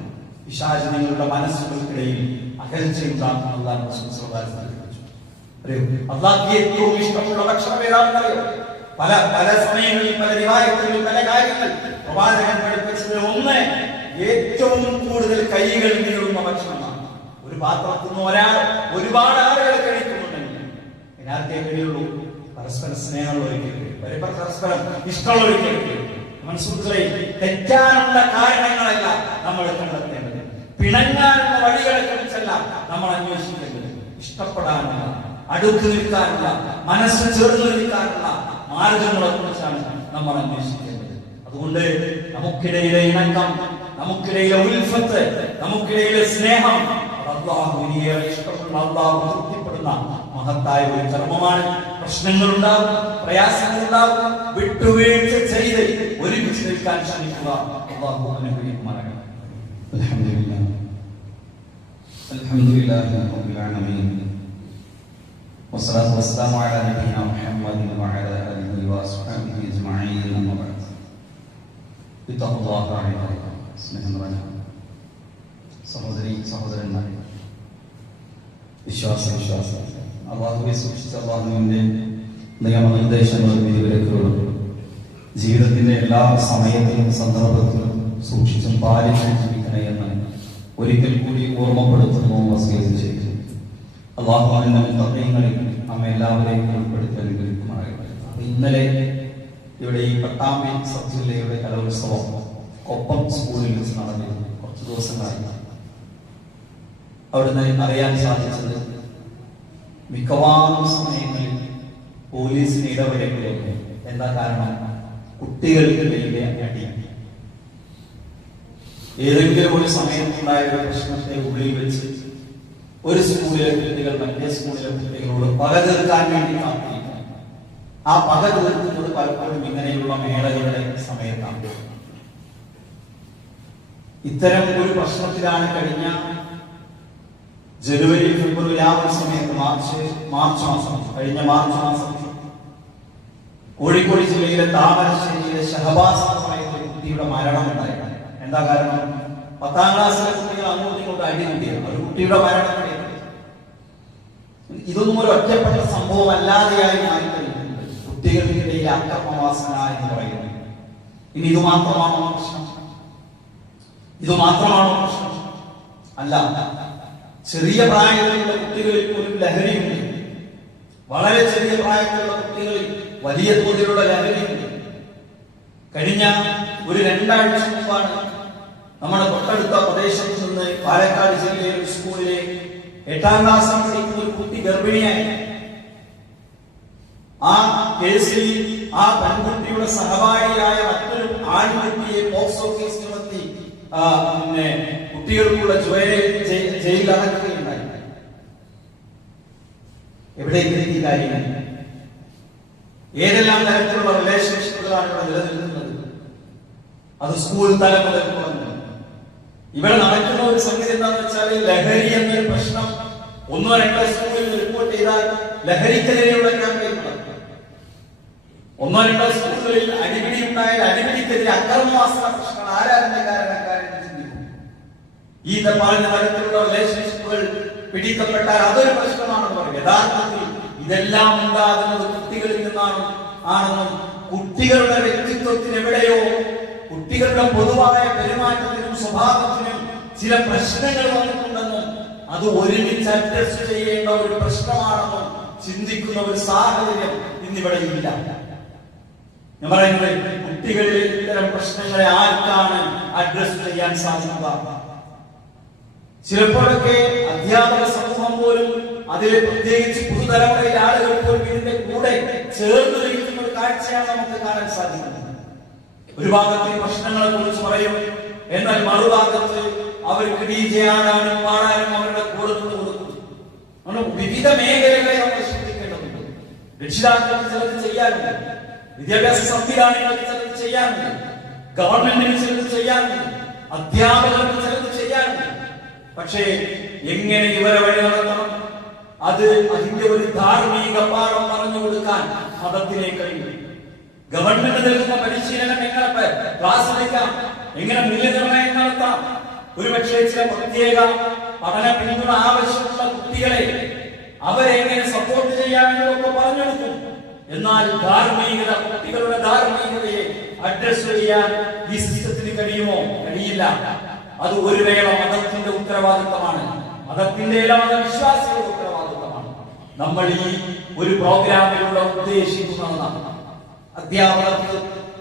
പിശാച് നിങ്ങളുടെ മനസ്സുകൾക്കിടയിൽ അകൽച്ചയുണ്ടാക്കുന്ന അള്ളാഹ് ഏറ്റവും ഇഷ്ടമുള്ള ഭക്ഷണം ഏതാണെന്നറിയോ? പല സമയങ്ങളിൽ പല റിവായത്തുകളിൽ പല കാര്യങ്ങൾ പ്രവാചകൻ പഠിപ്പിച്ചത് ഒന്ന്, ഏറ്റവും കൂടുതൽ കൈകൾ നീളുന്ന ഭക്ഷണമാണ്. ഒരു പാത്രത്തിൽ നിന്ന് ഒരുപാട് ആളുകൾ കഴിക്കുന്നുണ്ടെങ്കിൽ ഇതിനകത്തേ കഴിയുള്ളൂ. പരസ്പര സ്നേഹമുള്ളവർക്ക്, പരസ്പരം ഇഷ്ടമുള്ളവർക്ക്. മനസ്സുകളെ തെറ്റാനുള്ള കാരണങ്ങളല്ല നമ്മൾ കണ്ടെത്തേണ്ടത്, പിണങ്ങാനുള്ള വഴികളെ കുറിച്ചല്ല നമ്മൾ അന്വേഷിക്കേണ്ടത്. ഇഷ്ടപ്പെടാനുള്ള, അടുത്ത് നിൽക്കാനുള്ള, മനസ്സ് ചേർന്ന് നിൽക്കാനുള്ള മാർഗങ്ങളെ കുറിച്ചാണ് നമ്മൾ അന്വേഷിക്കേണ്ടത്. അതുകൊണ്ട് നമുക്കിടയിലെ ഇണക്കം, നമുക്കിടയിലെ ഉൽഫത്ത്, നമുക്കിടയിലെ സ്നേഹം അല്ലാഹുവിനെ ഇഷ്ടപ്പെടുന്ന, അല്ലാഹു തൃപ്തിപ്പെടുന്ന മഹത്തായ ഒരു കർമ്മമാണ്. പ്രശ്നങ്ങളുണ്ടാവും, പ്രയാസങ്ങളുണ്ടാവും, വിട്ടുവീഴ്ച ചെയ്ത് ഒരുമിച്ച് നിൽക്കാൻ ശ്രമിക്കുക. അല്ലാഹു അനുഗ്രഹിക്കുമാറാകട്ടെ. അൽഹംദുലില്ലാഹ് അൽഹംദുലില്ലാഹി റബ്ബിൽ ആലമീൻ വസ്സലാത്തു വസ്സലാമു അലാ നബിയിനാ മുഹമ്മദിൻ വഅലാ ആലിഹി വഅസ്ഹാബിഹി അജ്മഈൻ. അമ്മാ ബഅദ്. ഇത്തഖുല്ലാഹ അലൈക്കും. സ്നേഹം നിറഞ്ഞ സഹോദരന്മാരെ, വിശ്വാസ അള്ളാഹുവെ സൂക്ഷിച്ച അള്ളാഹുവിന്റെ നിയമനിർദ്ദേശങ്ങളും വിധിവിലക്കുകളും ജീവിതത്തിന്റെ എല്ലാ സമയത്തിലും സന്ദർഭത്തിലും സൂക്ഷിച്ചും പാലിച്ചും ജീവിക്കണേ എന്ന് ഒരിക്കൽ കൂടി ഓർമ്മപ്പെടുത്തുന്നു, വസിയത്ത് ചെയ്യുന്നു. അല്ലാഹുവിന്റെ മുത്തഖീങ്ങളിൽ നമ്മെ എല്ലാവരെയും ഉൾപ്പെടുത്തി അനുഗ്രഹിക്കുമാറാകട്ടെ. ഇന്നലെ ഇവിടെ ഈ പട്ടാമ്പി സബ് ജില്ലയുടെ കലോത്സവം കൊപ്പം സ്കൂളിൽ വെച്ച് നടന്നിരുന്നു. കുറച്ച് ദിവസങ്ങളായി അവിടുന്ന് അറിയാൻ സാധിച്ചത് മിക്കവാറും സമയങ്ങളിൽ പോലീസിന് ഇടപെടലുകളൊക്കെ. എന്താ കാരണം? കുട്ടികൾക്ക് വലിയ അടി. ഏതെങ്കിലും ഒരു സമയത്തുണ്ടായ ഒരു പ്രശ്നത്തെ ഉള്ളിൽ വെച്ച് ഒരു സ്കൂളിലെ കുട്ടികൾ മറ്റേ സ്കൂളിലെ കുട്ടികളോട് പക തീർക്കാൻ വേണ്ടി കാത്തിരിക്കുന്നു. ആ പക തീർക്കുന്നത് പലപ്പോഴും ഇങ്ങനെയുള്ള മേളകളുടെ സമയത്താണ്. ഇത്തരം ഒരു പ്രശ്നത്തിലാണ് കഴിഞ്ഞ ജനുവരി ഫെബ്രുവരി ആ ഒരു സമയത്ത് മാർച്ച് മാസം കഴിഞ്ഞ മാർച്ച് മാസം കോഴിക്കോട് ജില്ലയിലെ താമരശ്ശേരിയിലെ ഷഹബാസ് എന്ന സമയത്ത് ഒരു കുട്ടിയുടെ മരണം ഉണ്ടായിരുന്നു. എന്താ കാരണം? 10ാം ക്ലാസ്സിലെ കുട്ടികൾ അങ്ങോട്ടും ഇങ്ങോട്ടും അടി കിട്ടിയത് ഒരു കുട്ടിയുടെ മരണം. ഇതൊന്നും ഒരു ഒറ്റപ്പെട്ട സംഭവം അല്ലാതെയായി മാറിക്കഴിഞ്ഞിട്ടുണ്ട്. കുട്ടികൾക്കിടയിൽ അക്രമവാസന എന്ന് പറയുന്നത്. ഇനി ഇത് മാത്രമാണോ പ്രശ്നം? അല്ല. ചെറിയ പ്രായത്തിലുള്ള കുട്ടികളിൽ പോലും ലഹരിയുണ്ട്. വളരെ ചെറിയ പ്രായത്തിലുള്ള കുട്ടികളിൽ വലിയ തോതിലുള്ള ലഹരിയുണ്ട്. കഴിഞ്ഞ ഒരു 2 ആഴ്ച മുമ്പാണ് നമ്മുടെ തൊട്ടടുത്ത പ്രദേശത്ത് നിന്ന് പാലക്കാട് ജില്ലയിലെ ഒരു സ്കൂളിലെ 8ാം ക്ലാസ് പഠിക്കുന്ന ഒരു കുട്ടി ഗർഭിണിയായി. ആ കേസിൽ ആ പെൺകുട്ടിയുടെ സഹപാഠിയായ മറ്റൊരു ആൺകുട്ടിയെ പോക്സോ കേസ് ചുമത്തി കുട്ടികൾക്കുള്ള ജയിലിൽ അടക്കുകയുണ്ടായി. എവിടേക്ക് ഈ കാര്യങ്ങൾ? ഏതെല്ലാം തരത്തിലുള്ള റിലേഷൻഷിപ്പുകളാണ് ഇവിടെ നിലനിൽക്കുന്നത്? അത് സ്കൂൾ തലം മുതൽ തുടങ്ങുന്നു. ഇവിടെ നടക്കുന്ന ഒരു സംഗതി എന്താണെന്ന് വെച്ചാൽ, ലഹരി എന്നൊരു പ്രശ്നം 1-2 സ്കൂളിൽ റിപ്പോർട്ട് ചെയ്താൽ ലഹരിക്കെതിരെയുള്ള ക്യാമ്പയിൻ നടക്കും. 1-2 സ്കൂളുകളിൽ അടിപിടി ഉണ്ടായാൽ അടിപിടിക്കെതിരെ അക്രമവാസന പ്രശ്നങ്ങൾ ആരാധന കാരണക്കാരെന്ന് ചിന്തിക്കും. ഈ പറഞ്ഞ തരത്തിലുള്ള റിലേഷൻഷിപ്പുകൾ പിടിക്കപ്പെട്ടാൽ അതൊരു പ്രശ്നമാണെന്ന് പറയും. യഥാർത്ഥത്തിൽ ഇതെല്ലാം ഉണ്ടാകുന്നത് കുട്ടികളിൽ ആണെന്നും കുട്ടികളുടെ വ്യക്തിത്വത്തിന് എവിടെയോ കുട്ടികളുടെ പൊതുവായ പെരുമാറ്റത്തിനും സ്വഭാവത്തിനും ചില പ്രശ്നങ്ങൾ വന്നിട്ടുണ്ടെന്നും അത് ഒരുമിച്ച് അഡ്രസ് ചെയ്യേണ്ട ഒരു പ്രശ്നമാണെന്നും ചിന്തിക്കുന്ന ഒരു സാഹചര്യം ഇന്നിവിടെ ഇല്ല. ഞാൻ പറയുന്നത്, കുട്ടികളിൽ ഇത്തരം പ്രശ്നങ്ങളെ ആർക്കാണ് അഡ്രസ് ചെയ്യാൻ സാധിക്കുക? ചിലപ്പോഴൊക്കെ അധ്യാപക സമൂഹം പോലും, അതിലെ പ്രത്യേകിച്ച് പുതുതലമുറയിലെ ആളുകൾ പോലും ഇതിന്റെ കൂടെ ചേർന്ന് നിൽക്കുന്ന ഒരു കാഴ്ചയാണ് നമുക്ക് കാണാൻ സാധിക്കുന്നത്. ഒരു ഭാഗത്ത് പ്രശ്നങ്ങളെ കുറിച്ച് പറയും, എന്നാൽ മറുഭാഗത്ത് അവർക്ക് DJ ആടാനും പാടാനും അവരുടെ കൂടെ കൊടുക്കും. വിവിധ മേഖലകളെ നമ്മൾ ശ്രദ്ധിക്കേണ്ടതുണ്ട്. രക്ഷിതാക്കൾക്ക് ചിലത് ചെയ്യാനുണ്ട്, വിദ്യാഭ്യാസ സംവിധാനങ്ങൾക്ക് ചിലത് ചെയ്യാനുണ്ട്, ഗവൺമെന്റിന് ചിലത് ചെയ്യാനുണ്ട്, അധ്യാപകർക്ക് ചിലത് ചെയ്യാനുണ്ട്. പക്ഷേ എങ്ങനെ ഇവരെ വഴി നടത്തണം, അത് അതിന്റെ ഒരു ധാർമ്മിക പാഠം പറഞ്ഞു കൊടുക്കാൻ മതത്തിനെ കഴിയും. ഗവൺമെന്റ് നൽകുന്ന പരിശീലനം എങ്ങനെ ക്ലാസ് എടുക്കാം, എങ്ങനെ മൂല്യനിർണ്ണയം നടത്താം, ഒരുപക്ഷെ ചില പ്രത്യേക പഠന പിന്തുണ ആവശ്യമുള്ള കുട്ടികളെ അവരെങ്ങനെ സപ്പോർട്ട് ചെയ്യാമെന്നൊക്കെ പറഞ്ഞെടുക്കും. എന്നാൽ ധാർമ്മികത, കുട്ടികളുടെ ധാർമ്മികതയെ അഡ്രസ് ചെയ്യാൻ ഈ സിസ്റ്റത്തിന് കഴിയുമോ? കഴിയില്ല. അത് ഒരു വേള മതത്തിന്റെ ഉത്തരവാദിത്തമാണ്, മതത്തിന്റെ എല്ലാ മതവിശ്വാസികളുടെ ഉത്തരവാദിത്തമാണ്. നമ്മൾ ഈ ഒരു പ്രോഗ്രാമിലൂടെ ഉദ്ദേശിക്കുന്നതാണ് അധ്യാപകർക്ക്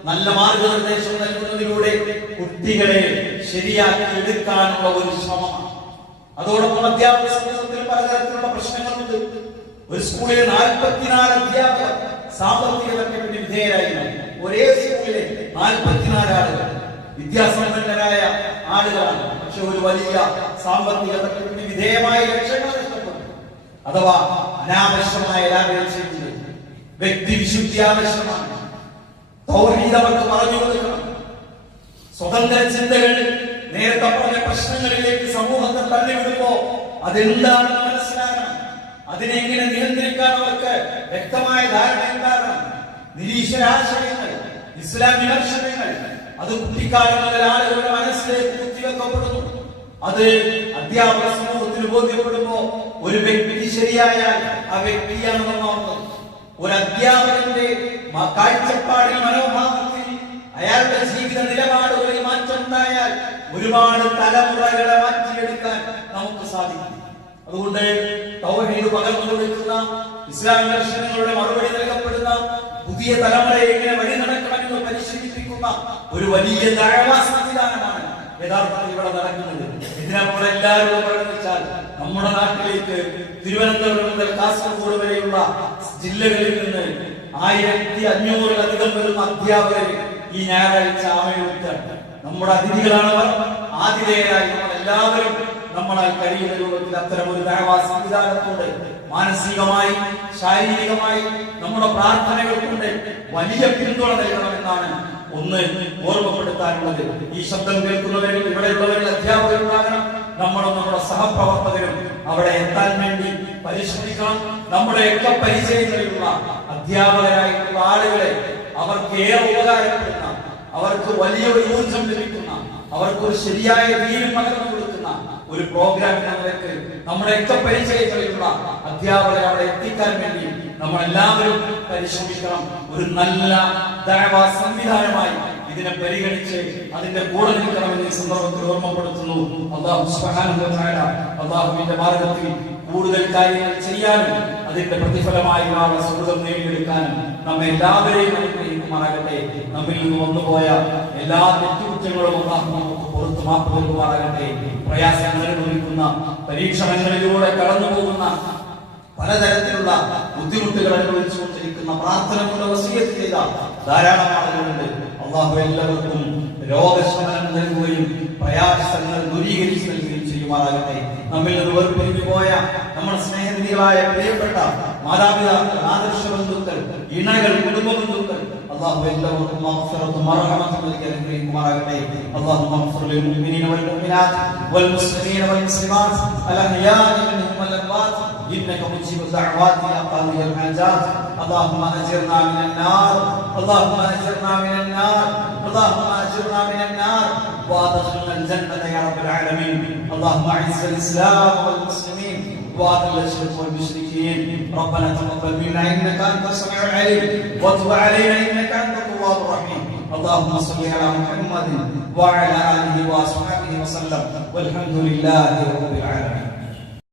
നല്ല മാർഗനിർദ്ദേശം നൽകുന്നതിലൂടെ കുട്ടികളെ ശരിയാക്കി എടുക്കാനുള്ള ഒരു ശ്രമമാണ്. അതോടൊപ്പം അധ്യാപക സമൂഹത്തിൽ പലതരത്തിലുള്ള പ്രശ്നങ്ങളുണ്ട്. ഒരു സ്കൂളിലെ 44 അധ്യാപകർ സാമ്പത്തിക തട്ടിപ്പിന് വിധേയരായിരുന്നു. ഒരേ സ്കൂളിലെ 44 ആളുകൾ വിദ്യാസമ്പന്നരായ ആളുകളാണ്. പക്ഷെ ഒരു വലിയ സാമ്പത്തിക തട്ടിപ്പിന് വിധേയമായ ലക്ഷ്യങ്ങൾ നഷ്ടപ്പെട്ടു. അഥവാ അനാവശ്യമായ ലാഭം ചെയ്യുന്നത്. വ്യക്തിവിശുദ്ധി ആവശ്യമാണ്. തൗഹീദ് അവർക്ക് പറഞ്ഞു കൊടുക്കണം. സ്വതന്ത്ര ചിന്തകൾ നേരത്തെ പറഞ്ഞ പ്രശ്നങ്ങളിലേക്ക് സമൂഹത്തെ തള്ളിവിടുമ്പോ അതെന്താണെന്ന് മനസ്സിലാക്കണം. അതിനെ എങ്ങനെ നിയന്ത്രിക്കാൻ അവർക്ക് വ്യക്തമായ ധാരണ ഉണ്ടാകണം. നിരീശ്വരാശയങ്ങൾ, ഇസ്ലാം വിമർശനങ്ങൾ അത് കുട്ടിക്കാലം മുതൽ ആളുകളുടെ മനസ്സിലേക്ക് കുത്തിവെക്കപ്പെടുന്നു. അത് അധ്യാപക സമൂഹത്തിന് ബോധ്യപ്പെടുമ്പോ ഒരു വ്യക്തി ശരിയായാൽ ആ വ്യക്തിയാണ് നന്നാവുന്നത്. ഒരു അധ്യാപകന്റെ കാഴ്ചപ്പാടിൽ, മനോഭാവത്തിൽ അയാളുടെ ജീവിത നിലപാടുകളിൽ മാറ്റം ഉണ്ടായാൽ ഒരുപാട് തലമുറകളെ മാറ്റിയെടുക്കാൻ നമുക്ക് സാധിക്കും. അതുകൊണ്ട് തൗഹീദ് പകർന്നു കൊടുക്കുന്ന ഇസ്ലാം ദർശനങ്ങളുടെ മറുപടി നൽകപ്പെടുന്ന പുതിയ തലമുറയെ എങ്ങനെ വഴി നടക്കണമെന്ന് പരിശീലിപ്പിക്കുന്ന ഒരു വലിയ ദഅവാ സംവിധാനമാണ് യഥാർത്ഥത്തിൽ ഇവിടെ നടക്കുന്നത്. ഇതിനപ്പോൾ എല്ലാവരും പറഞ്ഞാൽ നമ്മുടെ നാട്ടിലേക്ക് തിരുവനന്തപുരം മുതൽ കാസർഗോഡ് വരെയുള്ള ജില്ലകളിൽ നിന്ന് 1500-ലധികം വരുന്ന അധ്യാപകർ ഈ ഞായറാഴ്ച ആമയൂരിലാണ്. നമ്മുടെ അതിഥികളാണവർ. ആതിഥേയരായി നമ്മളെല്ലാവരും നമ്മളാൽ കഴിയുന്ന രൂപത്തിൽ അത്തരം ഒരു ദഅവാ സംവിധാനത്തോടെ മാനസികമായി ശാരീരികമായി നമ്മുടെ പ്രാർത്ഥനകൾ കൊണ്ട് വലിയ പിന്തുണ നൽകണമെന്നാണ് ഒന്ന് ഓർമ്മപ്പെടുത്താനുള്ളത്. ഈ ശബ്ദം കേൾക്കുന്നവരിൽ ഇവിടെയുള്ളവരിൽ അധ്യാപകരുണ്ടാകണം. നമ്മളും നമ്മുടെ സഹപ്രവർത്തകരും അവിടെ എത്താൻ വേണ്ടി പരിശ്രമിക്കണം. നമ്മുടെയൊക്കെ പരിചയങ്ങളിലുള്ള അധ്യാപകരായിട്ടുള്ള ആളുകളെ അവർക്ക് ഏറെ ഉപകാരപ്പെടുന്ന, അവർക്ക് വലിയൊരു ഊർജം ലഭിക്കുന്ന, അവർക്ക് ഒരു ശരിയായ ദീൻ പകർന്നു കൊടുക്കുന്ന ഒരു പ്രോഗ്രാം എന്ന നിലയ്ക്ക് നമ്മുടെയൊക്കെ പരിചയങ്ങളിലുള്ള അധ്യാപകരെ അവിടെ എത്തിക്കാൻ വേണ്ടി നമ്മളെല്ലാവരും പരിശ്രമിക്കണം. ഒരു നല്ല ദഅവാ സംവിധാനമായി ഇതിനെ പരിഗണിച്ച് അതിന്റെ കൂടെ നിൽക്കണമെന്ന് ഈ സന്ദർഭത്തിൽ ഓർമ്മപ്പെടുത്തുന്നു. അല്ലാഹു സുബ്ഹാനഹു വ തആല അല്ലാഹുവിന്റെ മാർഗ്ഗത്തിൽ കൂടുതൽ കാര്യങ്ങൾ ചെയ്യാനും അതിന്റെ പ്രതിഫലമായി നാളെ സ്വർഗ്ഗം നേടിയെടുക്കാനും നമ്മെ എല്ലാവരെയും അനുഗ്രഹിക്കുമാറാകട്ടെ. നമ്മിൽ നിന്ന് വന്നുപോയ എല്ലാ തെറ്റുകുറ്റങ്ങളും അല്ലാഹു നമുക്ക് പുറത്തു മാപ്പ് നൽകുമാറാകട്ടെ. പ്രയാസങ്ങൾ അനുഭവിക്കുന്ന, പരീക്ഷണങ്ങളിലൂടെ കടന്നു പോകുന്ന, പലതരത്തിലുള്ള ബുദ്ധിമുട്ടുകൾ അനുഭവിച്ചുകൊണ്ടിരിക്കുന്ന, പ്രാർത്ഥന കൊണ്ട് വസിയത്ത് ചെയ്ത ധാരാളം ആളുകളുണ്ട്. അല്ലാഹു എല്ലാവർക്കും രോഗശമനം നൽകുകയും പ്രയാസങ്ങൾ ദൂരീകരിച്ചു നൽകുകയും ചെയ്യുമാറാകട്ടെ. നമ്മിൽ നിന്ന് വേർപിരിഞ്ഞു പോയ നമ്മുടെ സ്നേഹനിധികളായ പ്രിയപ്പെട്ട മാതാപിതാക്കൾ, ആദർശ ബന്ധുക്കൾ, ഇണകൾ, കുടുംബ ബന്ധുക്കൾ അല്ലാഹു എല്ലാവർക്കും മഗ്ഫിറത്തും മർഹമത്തും നൽകി അനുഗ്രഹിക്കുമാറാകട്ടെ. അല്ലാഹു മഗ്ഫിർ ലിൽ മുഅ്മിനീന വൽ മുഅ്മിനാത്ത് വൽ മുസ്ലിമീന വൽ മുസ്ലിമാത്ത് അൽ അഹ്യാഇ മിൻഹും വൽ അംവാത്ത് إنك مجيب الدعوات يا قاضي الحاجات. اللهم أجرنا من النار، اللهم أجرنا من النار، اللهم أجرنا من النار وأدخلنا الجنة يا رب العالمين. اللهم أعز الإسلام والمسلمين وأذل الشرك والمشركين. ربنا تقبل منا إنك أنت السميع العليم وتب علينا إنك أنت التواب الرحيم. اللهم صل على محمد وعلى آله وصحبه وسلم والحمد لله رب العالمين.